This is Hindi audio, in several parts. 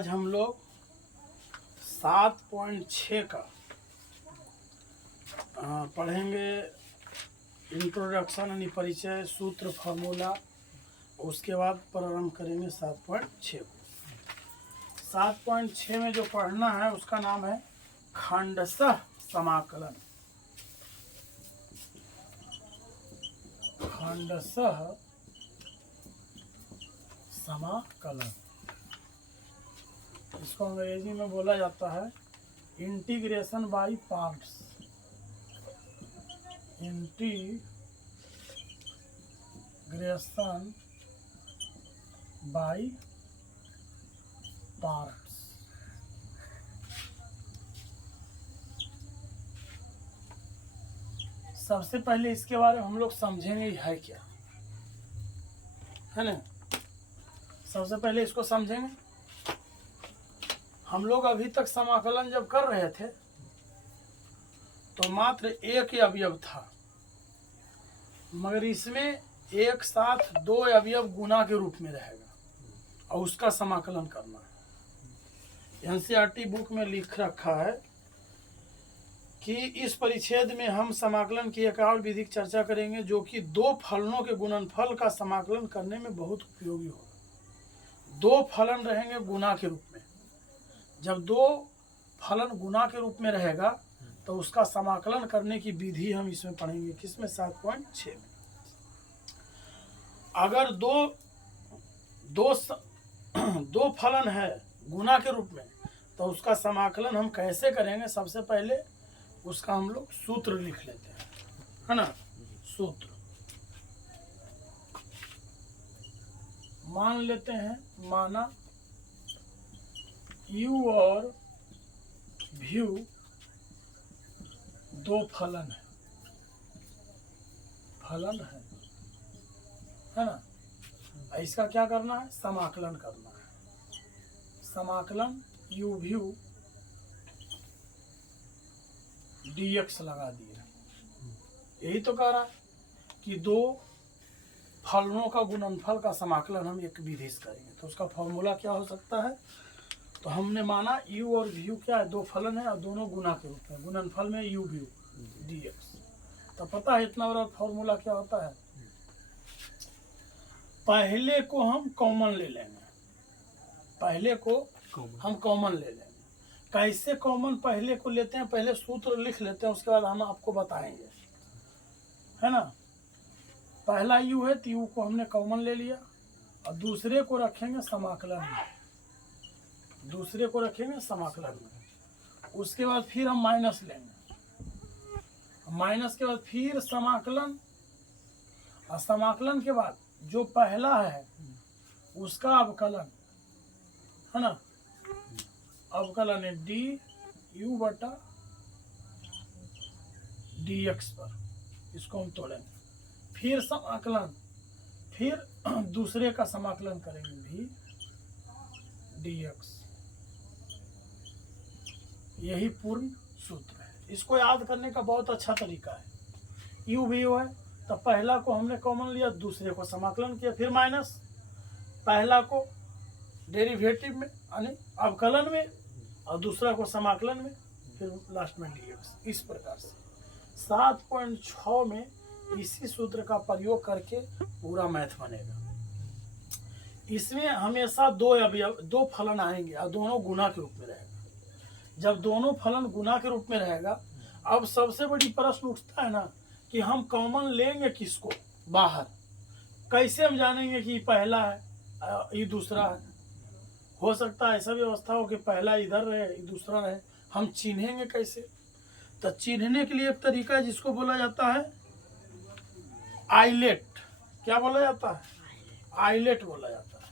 आज हम लोग 7.6 का पढ़ेंगे। इंट्रोडक्शन यानी परिचय, सूत्र, फार्मूला। उसके बाद प्रारंभ करेंगे 7.6 को। 7.6 में जो पढ़ना है उसका नाम है खंडशः समाकलन। खंडशः समाकलन, इसको अंग्रेजी में बोला जाता है integration by parts. Integration by parts. सबसे पहले इसके बारे में हम लोग समझेंगे है क्या, है ना। सबसे पहले इसको समझेंगे। हम लोग अभी तक समाकलन जब कर रहे थे तो मात्र एक ही अवयव था, मगर इसमें एक साथ दो अवयव गुना के रूप में रहेगा और उसका समाकलन करना है। एनसीईआरटी बुक में लिख रखा है कि इस परिच्छेद में हम समाकलन की एक और विधि की चर्चा करेंगे जो कि दो फलनों के गुणनफल का समाकलन करने में बहुत उपयोगी होगा। दो फलन रहेंगे गुना के रूप में। जब दो फलन गुना के रूप में रहेगा तो उसका समाकलन करने की विधि हम इसमें पढ़ेंगे। किसमें? 7.6 में। अगर दो फलन है गुना के रूप में तो उसका समाकलन हम कैसे करेंगे? सबसे पहले उसका हम लोग सूत्र लिख लेते हैं, है ना। सूत्र मान लेते हैं, माना u और v दो फलन है ना। इसका क्या करना है? समाकलन करना है। समाकलन u v dx लगा दिए। यही तो कह रहा है कि दो फलनों का गुणनफल का समाकलन हम एक विधि से करेंगे। तो उसका फॉर्मूला क्या हो सकता है? तो हमने माना u और v क्या है? दो फलन है और दोनों गुना के रूप में, गुणनफल में u v dx। तो पता है इतना बड़ा फॉर्मूला क्या होता है? पहले को हम कॉमन ले लेंगे। पहले को हम कॉमन ले लेंगे। कैसे कॉमन पहले को लेते हैं? पहले सूत्र लिख लेते हैं, उसके बाद हम आपको बताएंगे, है ना। पहला u है तो u को हमने कॉमन ले लिया और दूसरे को रखेंगे समाकलन में। दूसरे को रखेंगे समाकलन में। उसके बाद फिर हम माइनस लेंगे। माइनस के बाद फिर समाकलन, और समाकलन के बाद जो पहला है उसका अवकलन, है ना। अवकलन है डी यू बटा डी एक्स पर। इसको हम तोड़ेंगे। फिर समाकलन, फिर दूसरे का समाकलन करेंगे भी dx। यही पूर्ण सूत्र है। इसको याद करने का बहुत अच्छा तरीका है। u भी है तो पहला को हमने कॉमन लिया, दूसरे को समाकलन किया, फिर माइनस, पहला को डेरिवेटिव में यानी अवकलन में और दूसरा को समाकलन में, फिर लास्ट में dx। इस प्रकार से 7.6 में इसी सूत्र का प्रयोग करके पूरा मैथ बनेगा। इसमें हमेशा दो फलन आएंगे और दोनों गुना के रूप में रहेगा। जब दोनों फलन गुना के रूप में रहेगा, अब सबसे बड़ी प्रश्न उठता है ना कि हम कॉमन लेंगे किसको बाहर। कैसे हम जानेंगे कि पहला है ये दूसरा है? हो सकता है ऐसा व्यवस्था हो कि पहला इधर रहे ये दूसरा रहे। हम चिन्हेंगे कैसे? तो चिन्हने के लिए एक तरीका है जिसको बोला जाता है आइलेट। क्या बोला जाता है? आइलेट बोला जाता है।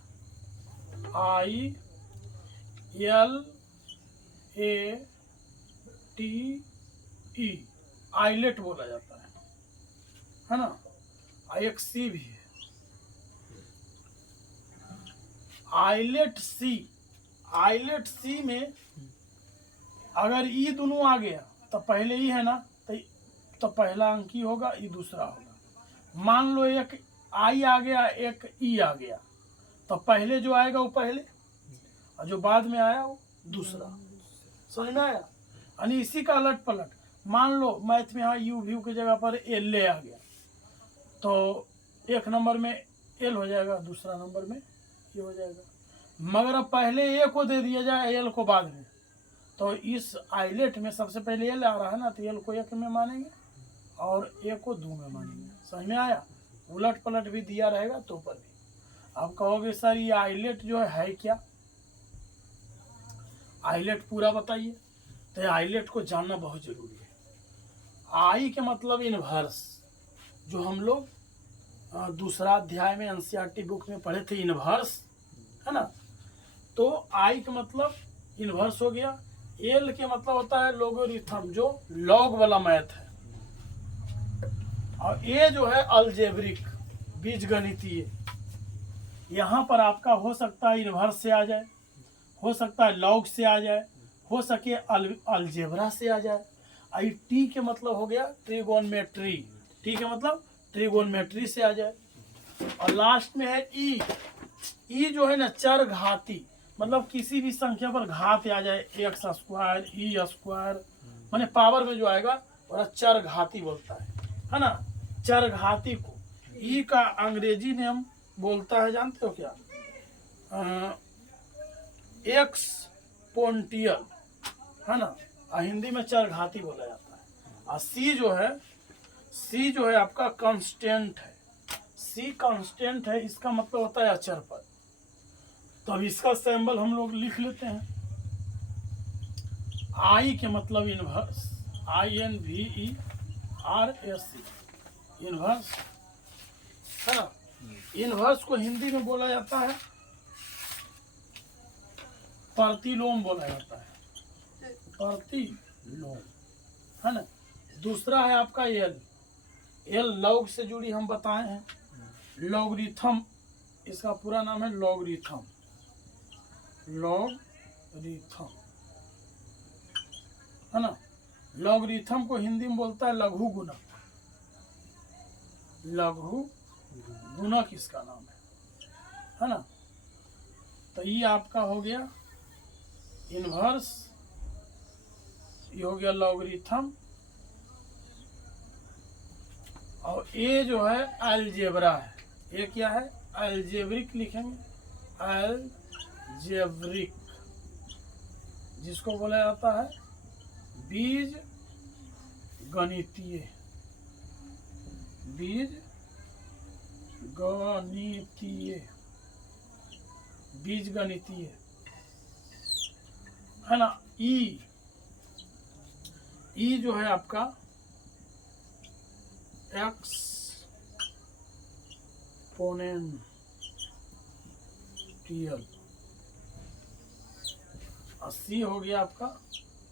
ILATE, आइलेट बोला जाता है ना। एक सी भी है, आइलेट सी। आइलेट सी में अगर ई दोनों आ गया तो पहले ही है ना, तो पहला अंक ही होगा, ई दूसरा होगा। मान लो एक आई आ गया, एक ई आ गया, तो पहले जो आएगा वो पहले और जो बाद में आया वो दूसरा। समझ में आया? यानी इसी का अलट पलट। मान लो मैथ में यहाँ यू व्यू की जगह पर एल ले आ गया, तो एक नंबर में एल हो जाएगा, दूसरा नंबर में ये हो जाएगा। मगर अब पहले ए को दे दिया जाए एल को बाद में, तो इस आइलेट में सबसे पहले एल आ रहा है ना, तो एल को एक में मानेंगे और ए को दो में मानेंगे। समझ में आया? उलट पलट भी दिया रहेगा तो पर भी। अब कहोगे सर ये आइलेट जो है क्या, आइलेट पूरा बताइए। तो आइलेट को जानना बहुत जरूरी है। आई के मतलब इनवर्स, जो हम लोग दूसरा अध्याय में एनसीईआरटी बुक में पढ़े थे, इनवर्स है ना। तो आई का मतलब इनवर्स हो गया। एल के मतलब होता है लोगरिथम, जो लॉग वाला मैथ है। और ए जो है अलजेब्रिक, बीजगणितीय। यहाँ पर आपका हो सकता है इनवर्स से आ जाए, हो सकता है लॉग से आ जाए, हो सके अलजेब्रा से आ जाए। आई टी के मतलब हो गया ट्रिगोनमेट्री, टी के मतलब ट्रिगोनमेट्री से आ जाए। और लास्ट में है ई। ई जो है ना चर घाती, मतलब किसी भी संख्या पर घात आ जाए, एक्स स्क्वायर ई स्क्वायर, माने पावर में जो आएगा और चर घाती बोलता है ना। चर घाती को ई का अंग्रेजी नेम बोलता है, जानते हो क्या? एक्सपोनेंशियल है ना, हिंदी में चर घाती बोला जाता है। और सी जो है आपका कांस्टेंट है। सी कांस्टेंट है, इसका मतलब होता है अचर पद। तो अब इसका सिंबल हम लोग लिख लेते हैं। आई के मतलब इनवर्स, INVERS, इनवर्स है ना। इनवर्स को हिंदी में बोला जाता है प्रतिलोम, बोला जाता है प्रतिलोम है ना। दूसरा है आपका एल। एल लॉग से जुड़ी हम बताए हैं। लॉगरिथम, इसका पूरा नाम है लॉगरिथम, लॉगरिथम है ना। लॉगरिथम को हिंदी में बोलता है लघु गुणक, लघु गुणक इसका नाम है ना। तो ये आपका हो गया इनवर्स, ये हो गया लॉगरिथम। और ये जो है अलजेब्रा है। ये क्या है? अलजेब्रिक लिखेंगे, अलजेब्रिक, जिसको बोला जाता है बीज गणितीय, बीज गणितीय, बीज गणितीय है ना। ई जो है आपका एक्सपोनेंशियल। और सी हो गया आपका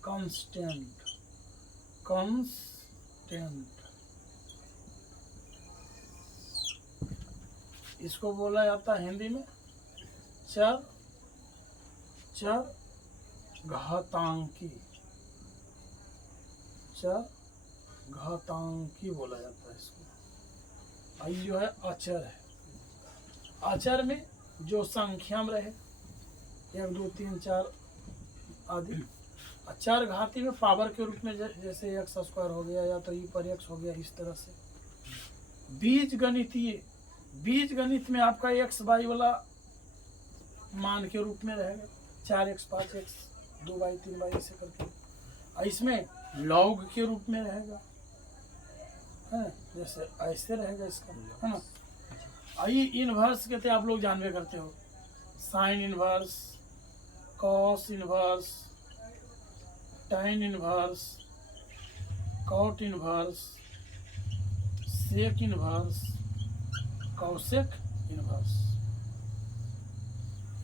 कांस्टेंट, इसको बोला जाता है हिंदी में चर घातांकी, चर घातांकी बोला जाता है इसको। आई जो है अचर है। अचर में जो संख्या में रहे 1 2 3 4 आदि। चर घाती में पावर के रूप में जैसे एक्स स्क्वायर हो गया या तो ई पर एक्स हो गया, इस तरह से। बीज गणितीय, बीज गणित में आपका एक्स वाई वाला मान के रूप में रहेगा, 4x 5x 2y 3y ऐसे करके। इसमें लॉग के रूप में रहेगा है, जैसे ऐसे रहेगा इसका है ना। आई इनवर्स कहते हैं, आप लोग जानवे करते हो, sine inverse, cos inverse, tan inverse, cot inverse, sec inverse, cosec inverse.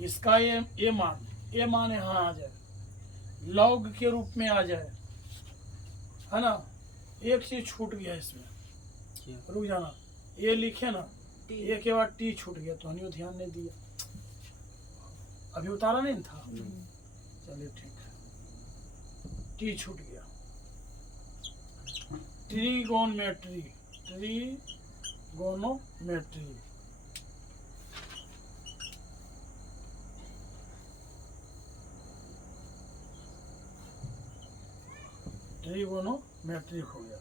इसका ये मान यहाँ आ जाए, लॉग के रूप में आ जाए है ना। एक चीज छूट गया इसमें, रुक जाना, ये लिखे ना, ये के बाद टी छूट गया, तो हमने ध्यान नहीं दिया, अभी उतारा नहीं था। चलिए ठीक है, टी छूट गया। ट्रिगोनोमेट्री, ट्रिगोनोमेट्री ट्रिगोनोमेट्रिक हो गया,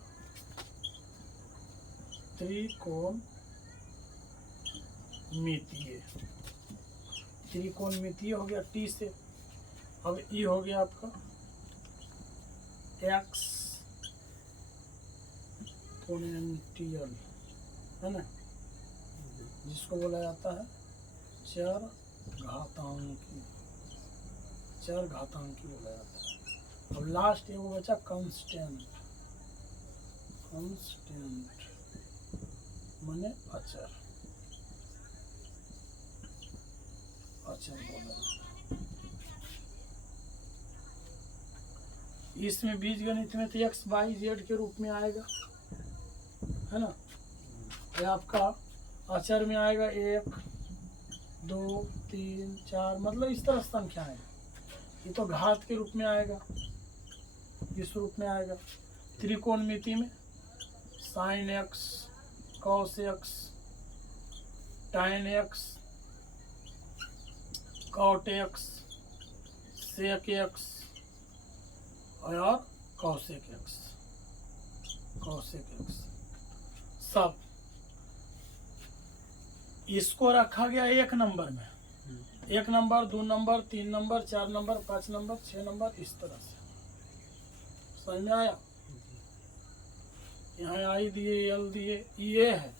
त्रिकोणमितीय हो गया टी से। अब ई हो गया आपका एक्सपोनेंशियल, है ना, जिसको बोला जाता है चर घातांकी बोला जाता है। अब लास्ट ये वो बचा कांस्टेंट माने अचर बोला। इसमें बीजगणित में तो एक्स वाई जेड के रूप में आएगा, है ना। ये आपका अचर में आएगा 1 2 3 4, मतलब इस तरह संख्या है। ये तो घात के रूप में आएगा, इस रूप में आएगा। त्रिकोणमिति में sine x, cos x, tan x, cot x, sec x और कॉसेक एक्स सब इसको रखा गया 1 नंबर में। 1 number, 2 number, 3 number, 4 number, 5 number, 6 number, इस तरह से। समझ में आया? यहाँ आई दिए, एल दिए, ये है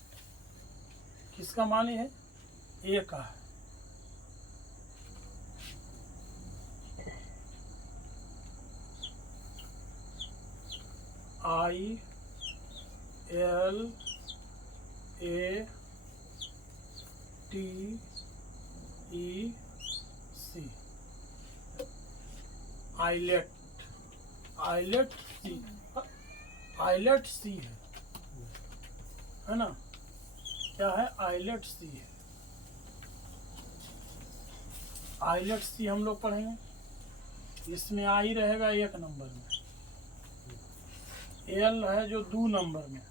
किसका मान है? ए का है। I L A T E C, आइलेट सी है ना। क्या है? आइलेट सी है। आइलेट सी हम लोग पढ़ेंगे। इसमें आई रहेगा 1 नंबर में, एल है जो 2 नंबर में,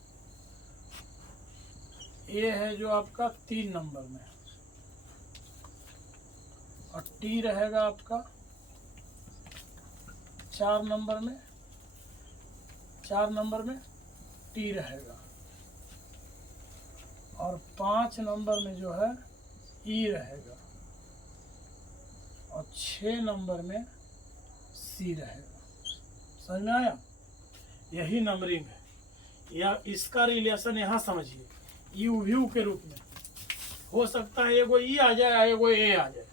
ए है जो आपका 3 नंबर में, और टी रहेगा आपका 4 नंबर में। 4 नंबर में टी रहेगा, और 5 नंबर में जो है ई रहेगा, और 6 नंबर में सी रहेगा। समझ में आया? यही नंबरिंग है। या इसका रिलेशन यहाँ समझिए, यू व्यू के रूप में हो सकता है एगो ई आ जाए, एगो ए आ जाए,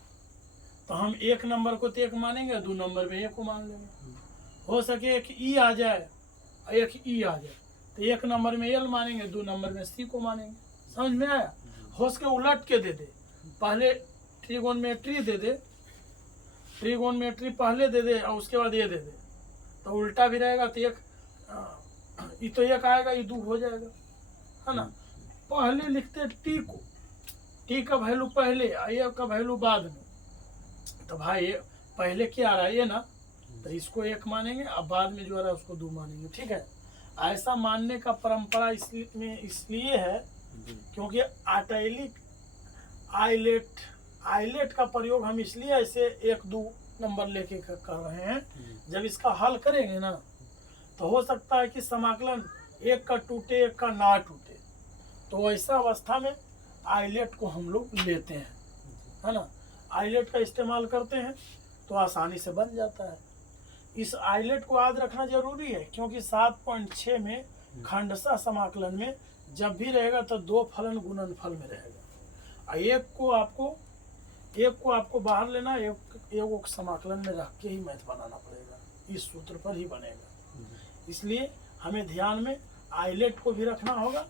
तो हम 1 नंबर को तो 1 मानेंगे, 2 नंबर में ए को मान लेंगे। हो सके एक ई आ जाए, एक ई आ जाए, तो 1 नंबर में एल मानेंगे, 2 नंबर में सी को मानेंगे। समझ में आया? हो सके उलट के दे दे, पहले ट्रिगोनोमेट्री दे दे, ट्रिगोनोमेट्री पहले दे दे और उसके बाद ये दे दे, तो उल्टा भी रहेगा। तो ये तो 1 आएगा, ये 2 हो जाएगा, है ना। पहले लिखते टी को, टी का वैल्यू पहले, ए का वैल्यू बाद में। तो भाई पहले क्या आ रहा है? ये ना, तो इसको 1 मानेंगे, अब बाद में जो आ रहा है उसको 2 मानेंगे। ठीक है? ऐसा मानने का परंपरा इसलिए है क्योंकि आइलेट का प्रयोग हम इसलिए ऐसे 1 2 नंबर लेके कर रहे हैं। जब इसका हल करेंगे ना, तो हो सकता है कि समाकलन 1 का टूटे, 1 का ना टूटे, तो ऐसा अवस्था में आइलेट को हम लोग लेते हैं, है ना। आइलेट का इस्तेमाल करते हैं तो आसानी से बन जाता है। इस आइलेट को याद रखना जरूरी है, क्योंकि 7.6 में खंडशः समाकलन में जब भी रहेगा तो 2 फलन गुणनफल में रहेगा। एक को आपको बाहर लेना, एक समाकलन में रख के ही मैथ बनाना पड़ेगा, इस सूत्र पर ही बनेगा। इसलिए हमें ध्यान में आइलेट को भी रखना होगा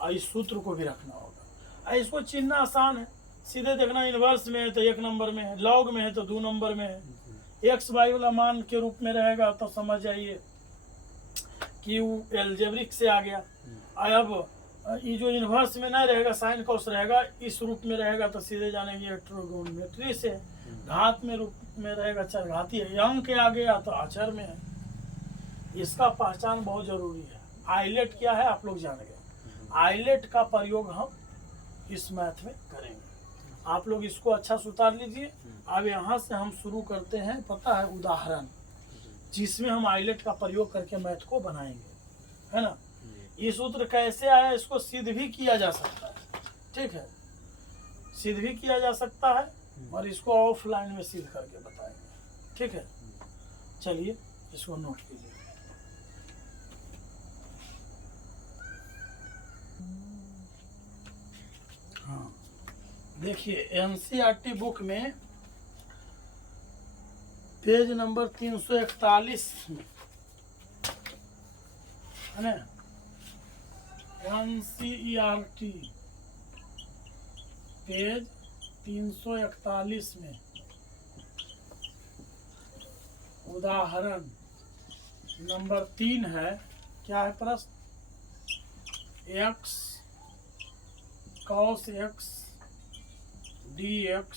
और इस सूत्र को भी रखना होगा। इसको चिन्हना आसान है, सीधे देखना, इनवर्स में है तो 1 नंबर में है, लॉग में है तो 2 नंबर में है। एक्स वाई वाला मान के रूप में रहेगा तो समझ जाइए कि वो एल्जेब्रिक से आ गया। अब ये जो इनवर्स में नहीं रहेगा, साइन कॉस रहेगा, इस रूप में रहेगा तो सीधे जानेंगे ट्रिगोनोमेट्री से। घात में रूप में रहेगा, चरघाती है। अंक के आ गया तो अचर में है। इसका पहचान बहुत जरूरी है। आइलेट क्या है आप लोग जान गए। आइलेट का प्रयोग हम इस मैथ में करेंगे। आप लोग इसको अच्छा से उतार लीजिए। अब यहाँ से हम शुरू करते हैं, पता है, उदाहरण। जिसमें हम आइलेट का प्रयोग करके मैथ को बनाएंगे, है ना। ये सूत्र कैसे आया, इसको सिद्ध भी किया जा सकता है, ठीक है, सिद्ध भी किया जा सकता है और इसको ऑफलाइन में सिद्ध करके बताएंगे, ठीक है। चलिए इसको नोट कीजिए। हाँ देखिए, एनसीईआरटी बुक में पेज नंबर 341 है ना, एनसीईआरटी पेज 341 में उदाहरण नंबर 3 है। क्या है प्रश्न? x cos x dx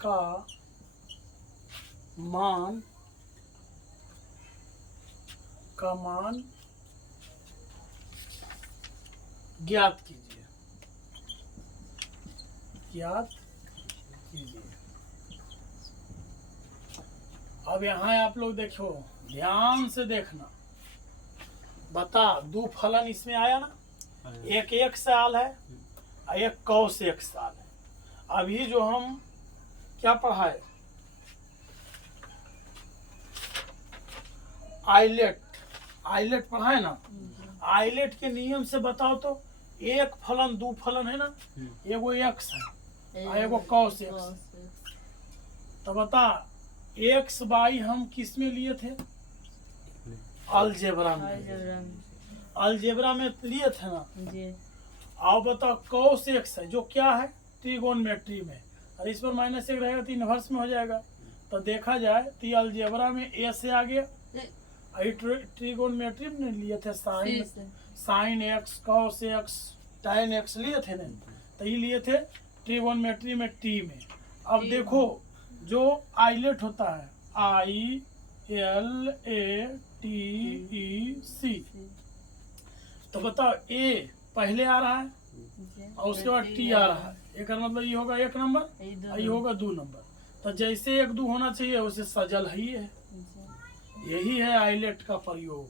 का मान ज्ञात कीजिए, अब यहाँ आप लोग देखो, ध्यान से देखना, बता दो फलन इसमें आया ना, एक एक साल है और एक cos एक साल है। अभी जो हम क्या पढ़ाए, आइलेट पढ़ाए ना, आइलेट के नियम से बताओ तो एक फलन दो फलन है ना, एगो x है और एगो cos x, तो बता एक्स बाई हम किस में लिए थे? अलजेब्रा में लिए थे ना जी। आओ बताओ cos x है जो क्या है? ट्रिगोनमेट्री में, और इस पर -1 रहेगा तो इनवर्स में हो जाएगा। तो देखा जाए तो अलजेब्रा में a से आ गया, ट्रिगोनमेट्री में लिए थे sign x cos x tan x लिए थे ना, तो ये लिए थे ट्रिगोनमेट्री में t में। अब देखो जो आइलेट होता है ILATEC, तो बताओ a पहले आ रहा है और उसके बाद t आ रहा है, एक मतलब ये होगा 1 नंबर और ये होगा 2 नंबर। तो जैसे 1 2 होना चाहिए उसे सजल ही है, यही है आइलेट का प्रयोग।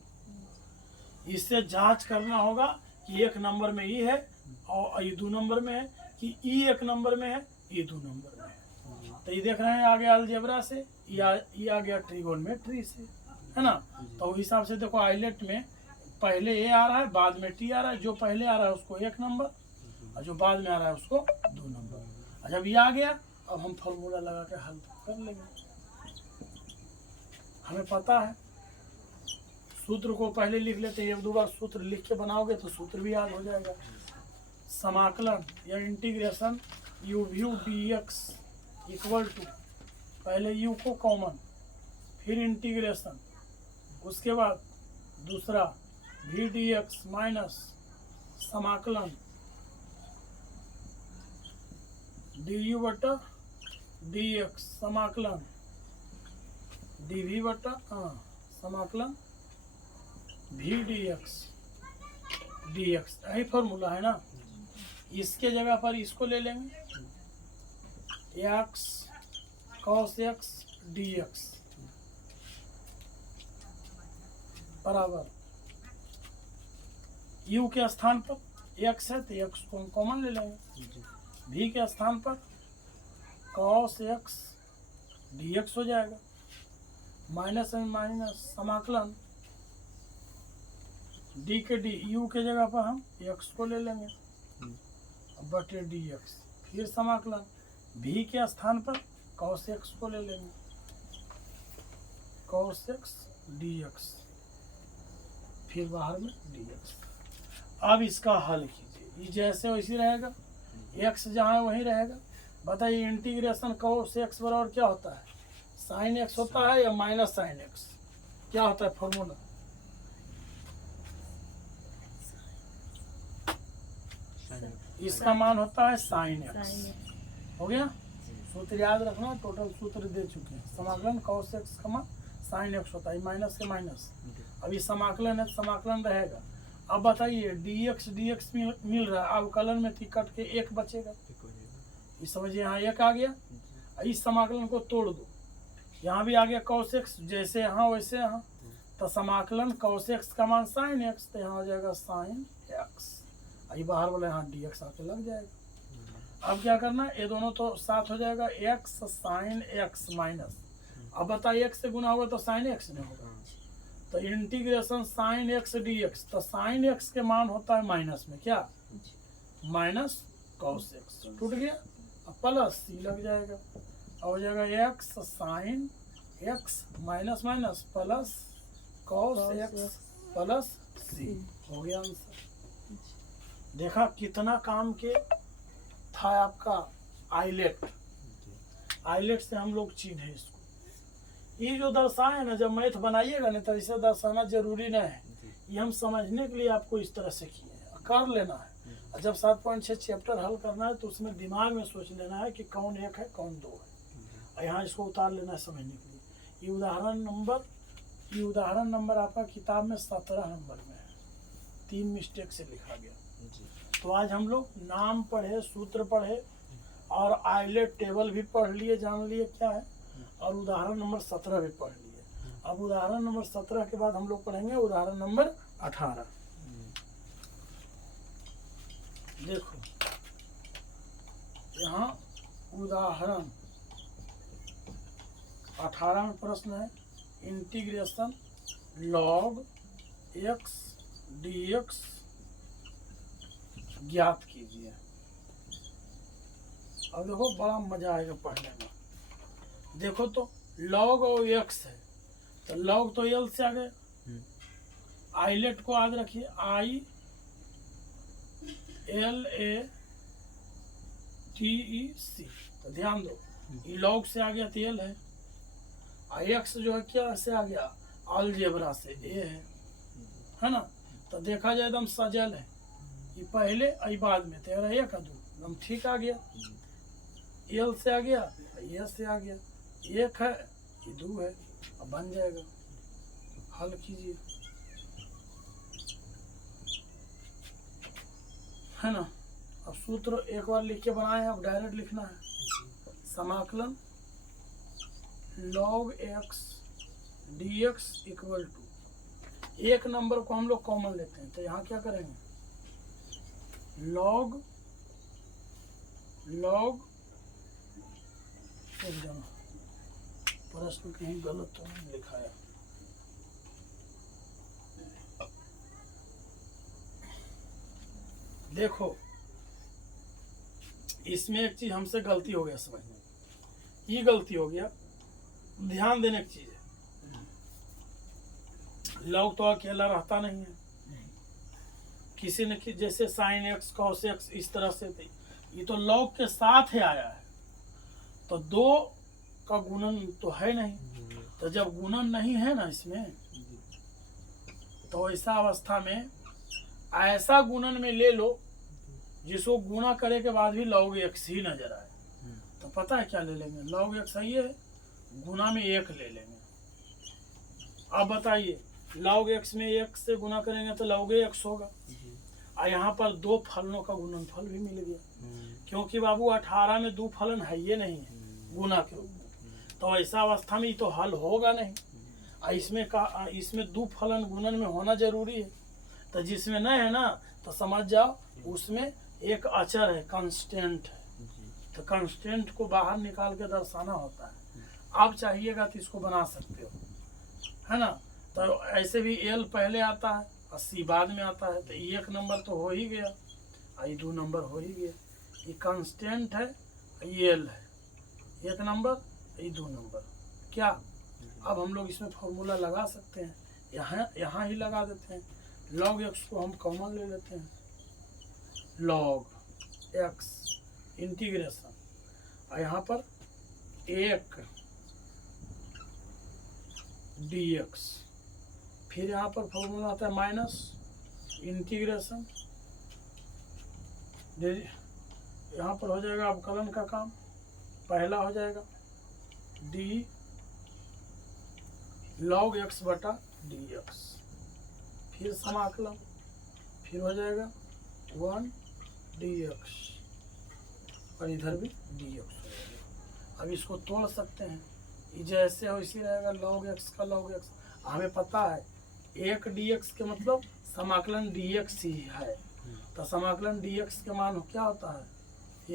इससे जांच करना होगा कि 1 नंबर में ये है और ये 2 नंबर में है, कि ई 1 नंबर में है ये 2 नंबर में है। तो ये देख रहे हैं आ गया अलजेब्रा से, ये आ गया ट्रिगोनमेट्री से, है ना। तो उस हिसाब से देखो आइलेट में पहले ए आ रहा है बाद में टी आ रहा है, जो पहले आ रहा है उसको 1 नंबर और जो बाद में आ रहा है उसको 2 नंबर। और जब ये आ गया अब हम फॉर्मूला लगा के हल कर लेंगे। हमें पता है सूत्र को पहले लिख लेते हैं, 1 2 बार सूत्र लिख के बनाओगे तो सूत्र भी याद हो जाएगा। समाकलन या integration u v dx equal to, पहले u को कॉमन, फिर इंटीग्रेशन, उसके बाद दूसरा v dx माइनस समाकलन du बटा dx समाकलन dv बटा समाकलन v dx यही फॉर्मूला है ना। इसके जगह पर इसको ले लेंगे x cos x dx बराबर u के स्थान पर x है तो x को हम कॉमन ले लेंगे, v के स्थान पर cos x dx हो जाएगा, माइनस में माइनस समाकलन d के d, u के जगह पर हम x को ले लेंगे बटे dx, फिर समाकलन v के स्थान पर cos x को ले लेंगे cos x dx, फिर बाहर में dx। अब इसका हल कीजिए, ये जैसे वैसे रहेगा, x जहाँ है वहीं रहेगा। बताइए इंटीग्रेशन cos x बराबर क्या होता है? sin x होता है या माइनस sin x? क्या होता है फॉर्मूला? इसका मान होता है sin x। हो गया, सूत्र याद रखना, टोटल सूत्र दे चुके हैं। समाकलन cos x का मान sin x होता है, माइनस के माइनस। अब ये समाकलन है, समाकलन रहेगा। अब बताइए dx मिल रहा है, अवकलन में थी कट के 1 बचेगा, ये समझिए यहाँ 1 आ गया। इस समाकलन को तोड़ दो, यहाँ भी आ गया cos x, जैसे यहाँ वैसे यहाँ, तो समाकलन cos x का मान sin x, तो यहाँ हो जाएगा sin x, ये बाहर वाला यहाँ dx आके लग जाएगा। अब क्या करना है, ये दोनों तो साथ हो जाएगा x sin x माइनस, अब बताइए x से गुना होगा तो sin x नहीं होगा, तो इंटीग्रेशन sin x dx, तो sin x के मान होता है माइनस में क्या, माइनस cos x, टूट गया, अब प्लस c लग जाएगा, अब हो जाएगा x sin x minus minus plus cos x plus c, हो गया आंसर। देखा कितना काम के था आपका आइलेट, आइलेट से हम लोग चिन्हे इसको, ये जो दर्शाए ना, जब मैथ बनाइएगा ना तो इसे दर्शाना जरूरी नहीं है, ये हम समझने के लिए आपको इस तरह से किए हैं, कर लेना है। और जब 7.6 चैप्टर हल करना है तो उसमें दिमाग में सोच लेना है कि कौन एक है कौन दो है, और यहाँ इसको उतार लेना है समझने के लिए। ये उदाहरण नंबर आपका किताब में 17 नंबर में है, 3 मिस्टेक से लिखा गया। तो आज हम लोग नाम पढ़े, सूत्र पढ़े, और आइलेट टेबल भी पढ़ लिए, जान लिए क्या है, और उदाहरण नंबर 17 भी पढ़ लिए। अब उदाहरण नंबर 17 के बाद हम लोग पढ़ेंगे उदाहरण नंबर 18। देखो यहाँ उदाहरण 18 में प्रश्न है, इंटीग्रेशन log x dx ज्ञात कीजिए। अब देखो बड़ा मजा आएगा पढ़ने में। देखो तो log और x है, तो log तो l से आ गए, आइलेट को याद रखिए I L A T E C, तो ध्यान दो ये log से आ गया तो l है, x जो है क्या से आ गया, अलजेब्रा से a है ना, तो देखा जाए एकदम सजल है, ये पहले आई बाद में, तेरा एक है दो, एकदम ठीक आ गया, l से आ गया, ये से आ गया, एक है ये दो है, अब बन जाएगा, हल कीजिए, है ना। अब सूत्र एक बार लिख के बनाए हैं, अब डायरेक्ट लिखना है, समाकलन log x dx equal to, एक नंबर को हम लोग कॉमन लेते हैं, तो यहाँ क्या करेंगे, log एकदम प्रश्न कहीं गलत तो नहीं लिखा है, देखो इसमें एक चीज हमसे गलती हो गया समझने, ये गलती हो गया, ध्यान देने की चीज है, log तो अकेला रहता नहीं है, किसी ने कि जैसे sin x cos x इस तरह से थी, ये तो log के साथ ही आया है, तो दो का गुणन तो है नहीं, तो जब गुणन नहीं है ना इसमें, तो ऐसा अवस्था में ऐसा गुणन में ले लो जिसको गुणा करे के बाद भी log x ही नजर आए, तो पता है क्या ले लेंगे, log x सही है, गुणा में 1 ले लेंगे। अब बताइए log x में 1 से गुणा करेंगे तो log x होगा, और यहाँ पर दो फलनों का गुणनफल भी मिल गया, क्योंकि बाबू 18 में दो फलन है ये नहीं है गुना के रूप में, तो ऐसा अवस्था में तो हल होगा नहीं, इसमें दो फलन गुणन में होना जरूरी है, तो जिसमें नहीं है ना तो समझ जाओ उसमें एक अचर है, कांस्टेंट है, तो कांस्टेंट को बाहर निकाल के दर्शाना होता है। आप चाहिएगा तो इसको बना सकते हो, है ना, तो ऐसे भी l पहले आता है और c बाद में आता है, तो एक नंबर तो हो ही गया, ये 2 नंबर हो ही गया, ये कांस्टेंट है, ये l है, 1 नंबर, ये 2 नंबर, क्या अब हम लोग इसमें फॉर्मूला लगा सकते हैं, यहाँ ही लगा देते हैं, log x को हम कॉमन ले लेते हैं, log x इंटीग्रेशन, और यहाँ पर 1 dx, फिर यहाँ पर फॉर्मूला आता है माइनस इंटीग्रेशन, यहाँ पर हो जाएगा अवकलन का काम, पहला हो जाएगा d log x बटा dx, फिर समाकलन, फिर हो जाएगा 1 dx, और इधर भी dx हो जाएगा। अब इसको तोड़ सकते हैं, ये जैसे हो इसी रहेगा, log x का log x। हमें पता है एक dx के मतलब समाकलन dx ही है, तो समाकलन dx के मान क्या होता है,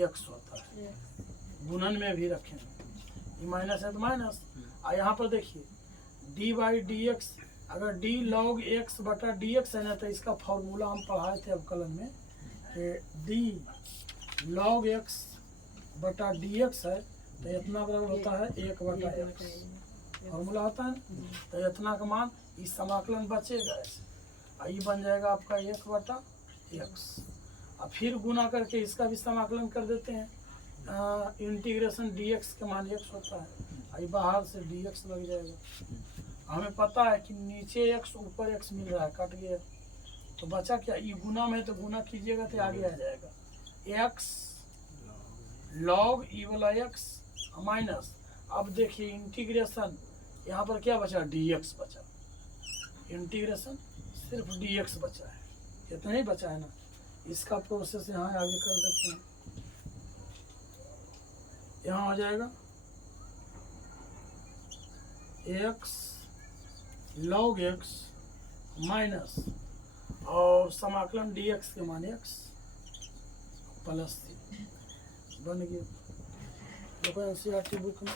x होता है। गुणन में भी रखेंगे, ये माइनस है तो माइनस। और यहाँ पर देखिए डी बाई डी एक्स, अगर d log x बटा dx है ना, तो इसका फॉर्मूला हम पढ़ाए थे अवकलन में कि d log x बटा dx है तो इतना बराबर होता है 1/x, फॉर्मूला होता है ना। तो इतना का मान इस समाकलन बचेगा ऐसे, और ये बन जाएगा आपका 1/x। अब फिर गुना करके इसका भी समाकलन कर देते हैं, इंटीग्रेशन dx के मान x होता है, और बाहर से dx लग जाएगा। हमें पता है कि नीचे x ऊपर x मिल रहा है, कट गया तो बचा क्या, ये गुना में तो गुना कीजिएगा तो आगे आ जाएगा x log e वाला x माइनस। अब देखिए इंटीग्रेशन, यहाँ पर क्या बचा, dx बचा, इंटीग्रेशन सिर्फ dx बचा है, इतना ही बचा है ना। इसका प्रोसेस यहाँ आगे कर देते हैं, यहाँ आ जाएगा x log x माइनस और समाकलन dx के मान x प्लस बन गया। देखो एनसीईआरटी बुक में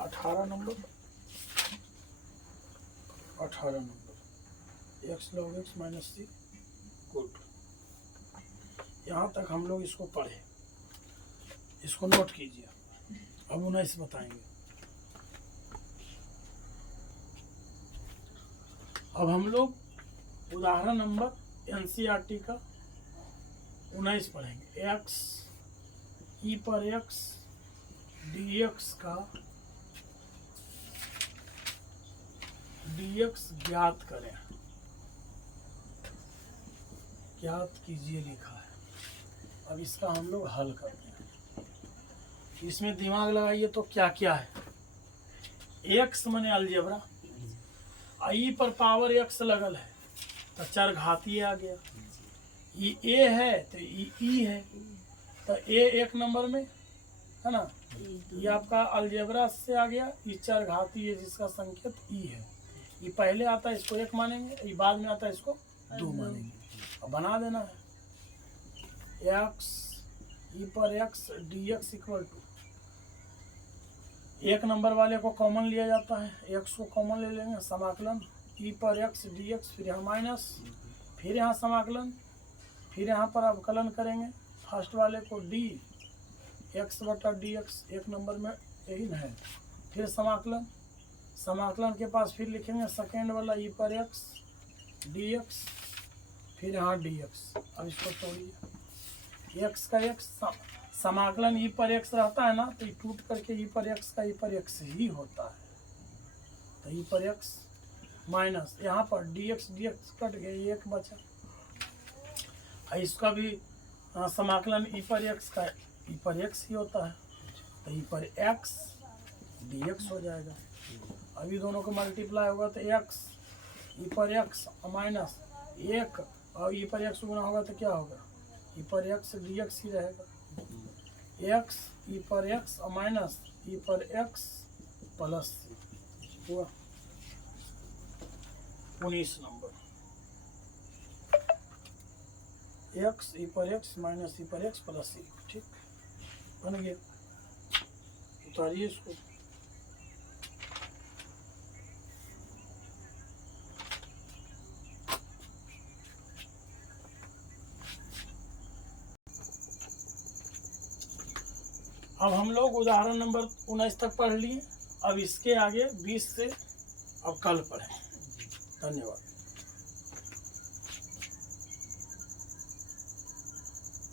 18 number x log x minus c good. यहाँ तक हम लोग इसको पढ़े, इसको नोट कीजिए। अब 19 बताएंगे। अब हम लोग उदाहरण नंबर एनसीईआरटी का 19 पढ़ेंगे। x e पर x dx का dx ज्ञात करें, ज्ञात कीजिए लिखा है। अब इसका हम लोग हल करते हैं, इसमें दिमाग लगाइए तो क्या क्या है। x माने अलजेब्रा, आई पर पावर x लगल है तो चर घातीय आ गया। ये a है तो ये e है, तो a एक नंबर में है ना, ये आपका अलजेब्रा से आ गया। ये चर घातीय जिसका संकेत e है, ये पहले आता है इसको 1 मानेंगे, ये बाद में आता है इसको 2 मानेंगे। अब बना देना है x e पर x dx इक्वल टू, एक नंबर वाले को कॉमन लिया जाता है, x को कॉमन ले लेंगे, समाकलन e पर x dx, फिर यहाँ माइनस, फिर यहाँ समाकलन, फिर यहाँ पर अवकलन करेंगे। फर्स्ट वाले को d x बटा dx, एक नंबर में यही है, फिर समाकलन, समाकलन के पास फिर लिखेंगे सेकेंड वाला e पर x dx, फिर यहाँ dx। अब इसको तोड़िए, x का x समाकलन e पर x रहता है ना, तो ये टूट करके e पर x का e पर x ही होता है, तो e पर x माइनस यहाँ पर dx कट गया, 1 बचा। इसका भी समाकलन e पर x का e पर x ही होता है, तो e पर x dx हो जाएगा। अभी दोनों को मल्टीप्लाई होगा तो x e पर x माइनस 1 और e पर x गुना होगा तो क्या होगा, e पर x dx ही रहेगा। x e पर x माइनस e पर x प्लस हुआ 19 नंबर। x e पर x माइनस e पर x प्लस c, ठीक बन गया। उतारिए इसको। अब हम लोग उदाहरण नंबर 19 तक पढ़ लिए। अब इसके आगे 20 से अब कल पढ़ें। धन्यवाद।